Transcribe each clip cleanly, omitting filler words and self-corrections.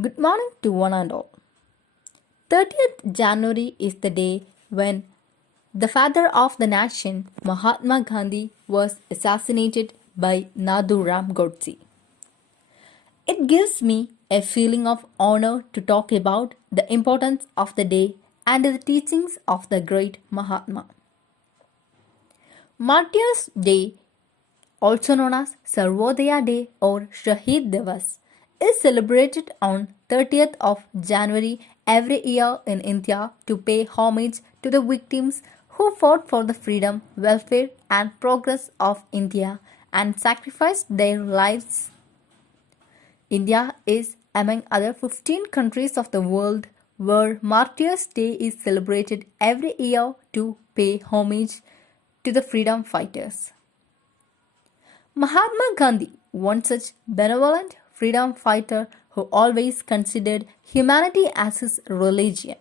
Good morning to one and all. 30th January is the day when the father of the nation, Mahatma Gandhi, was assassinated by Nathuram Godse. It gives me a feeling of honor to talk about the importance of the day and the teachings of the great Mahatma. Martyrs' Day, also known as Sarvodaya Day or Shahid Divas, is celebrated on 30th of January every year in India to pay homage to the victims who fought for the freedom, welfare and progress of India and sacrificed their lives. India is among other 15 countries of the world where Martyrs' Day is celebrated every year to pay homage to the freedom fighters. Mahatma Gandhi, one such benevolent freedom fighter who always considered humanity as his religion.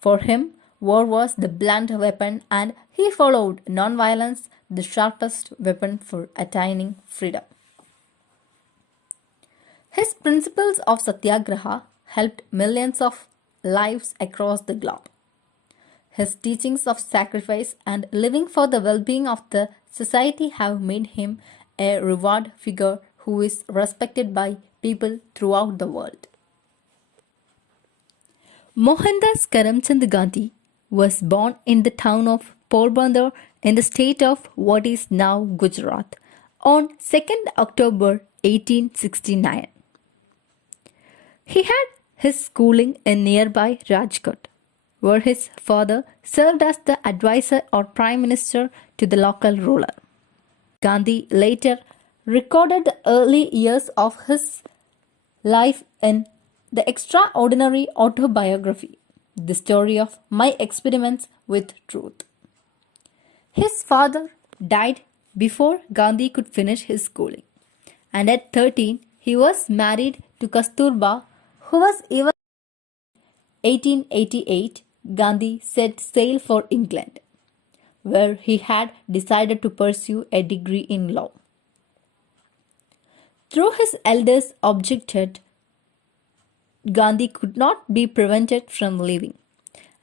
For him, war was the blunt weapon and he followed non-violence, the sharpest weapon for attaining freedom. His principles of satyagraha helped millions of lives across the globe. His teachings of sacrifice and living for the well-being of the society have made him a revered figure who is respected by people throughout the world. Mohandas Karamchand Gandhi was born in the town of Porbandar in the state of what is now Gujarat on 2nd October 1869. He had his schooling in nearby Rajkot, where his father served as the advisor or prime minister to the local ruler. Gandhi later recorded the early years of his life in the extraordinary autobiography, The Story of My Experiments with Truth. His father died before Gandhi could finish his schooling, and at 13 he was married to Kasturba, who was even 1888. Gandhi set sail for England, where he had decided to pursue a degree in law. Though his elders objected, Gandhi could not be prevented from leaving,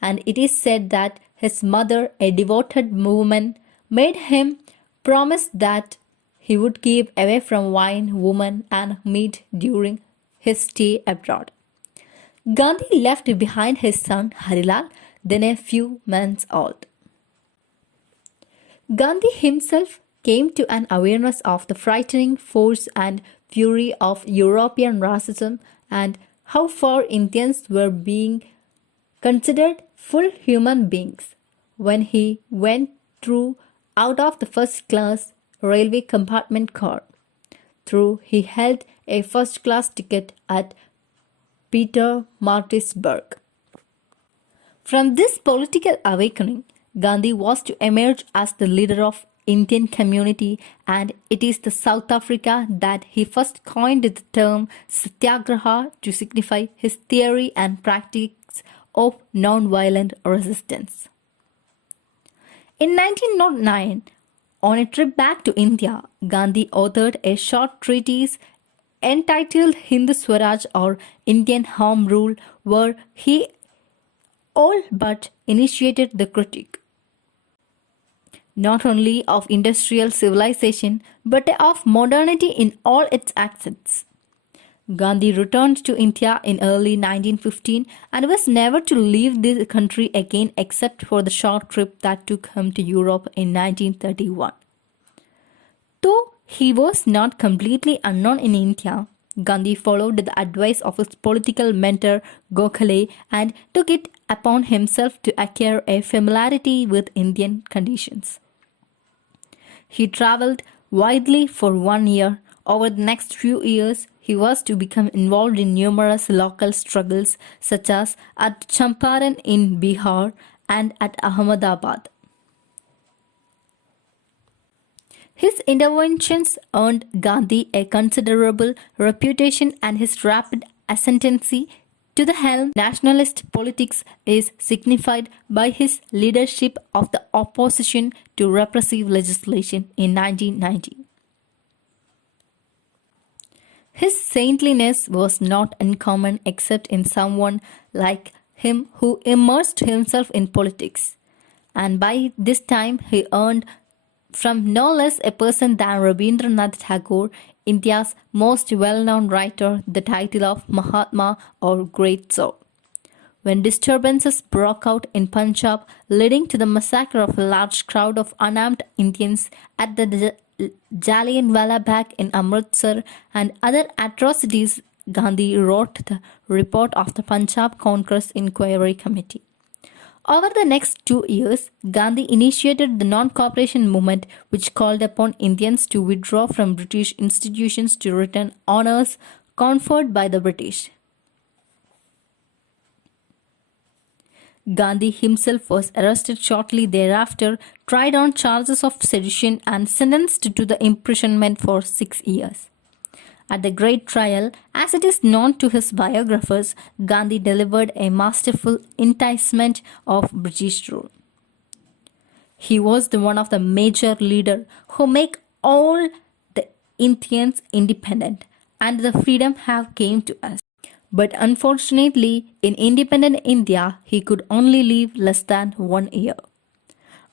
and it is said that his mother, a devoted woman, made him promise that he would keep away from wine, women, and meat during his stay abroad. Gandhi left behind his son Harilal, then a few months old. Gandhi himself came to an awareness of the frightening force and fury of European racism and how far Indians were being considered full human beings when he went through out of the first class railway compartment car. Through he held a first class ticket at Peter Martinsburg. From this political awakening, Gandhi was to emerge as the leader of Indian community, and it is the South Africa that he first coined the term satyagraha to signify his theory and practice of non-violent resistance. In 1909, on a trip back to India, Gandhi authored a short treatise entitled Hindu Swaraj or Indian Home Rule, where he all but initiated the critique not only of industrial civilization but of modernity in all its accents. Gandhi returned to India in early 1915 and was never to leave the country again except for the short trip that took him to Europe in 1931. Though he was not completely unknown in India, Gandhi followed the advice of his political mentor Gokhale and took it upon himself to acquire a familiarity with Indian conditions. He travelled widely for 1 year. Over the next few years, he was to become involved in numerous local struggles such as at Champaran in Bihar and at Ahmedabad. His interventions earned Gandhi a considerable reputation, and his rapid ascendancy to the helm nationalist politics is signified by his leadership of the opposition to repressive legislation in 1990. His saintliness was not uncommon except in someone like him who immersed himself in politics. And by this time, he earned from no less a person than Rabindranath Tagore, India's most well known writer, the title of Mahatma or Great Soul. When disturbances broke out in Punjab, leading to the massacre of a large crowd of unarmed Indians at the Jallianwala Bagh in Amritsar and other atrocities, Gandhi wrote the report of the Punjab Congress Inquiry Committee. Over the next 2 years, Gandhi initiated the non-cooperation movement, which called upon Indians to withdraw from British institutions to return honors conferred by the British. Gandhi himself was arrested shortly thereafter, tried on charges of sedition, and sentenced to the imprisonment for 6 years. At the great trial, as it is known to his biographers, Gandhi delivered a masterful indictment of British rule. He was the one of the major leader who make all the Indians independent, and the freedom have came to us. But unfortunately, in independent India, he could only live less than 1 year.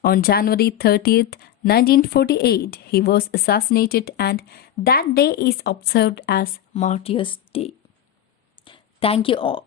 On January 30th, 1948, he was assassinated, and that day is observed as Martyrs' Day. Thank you all.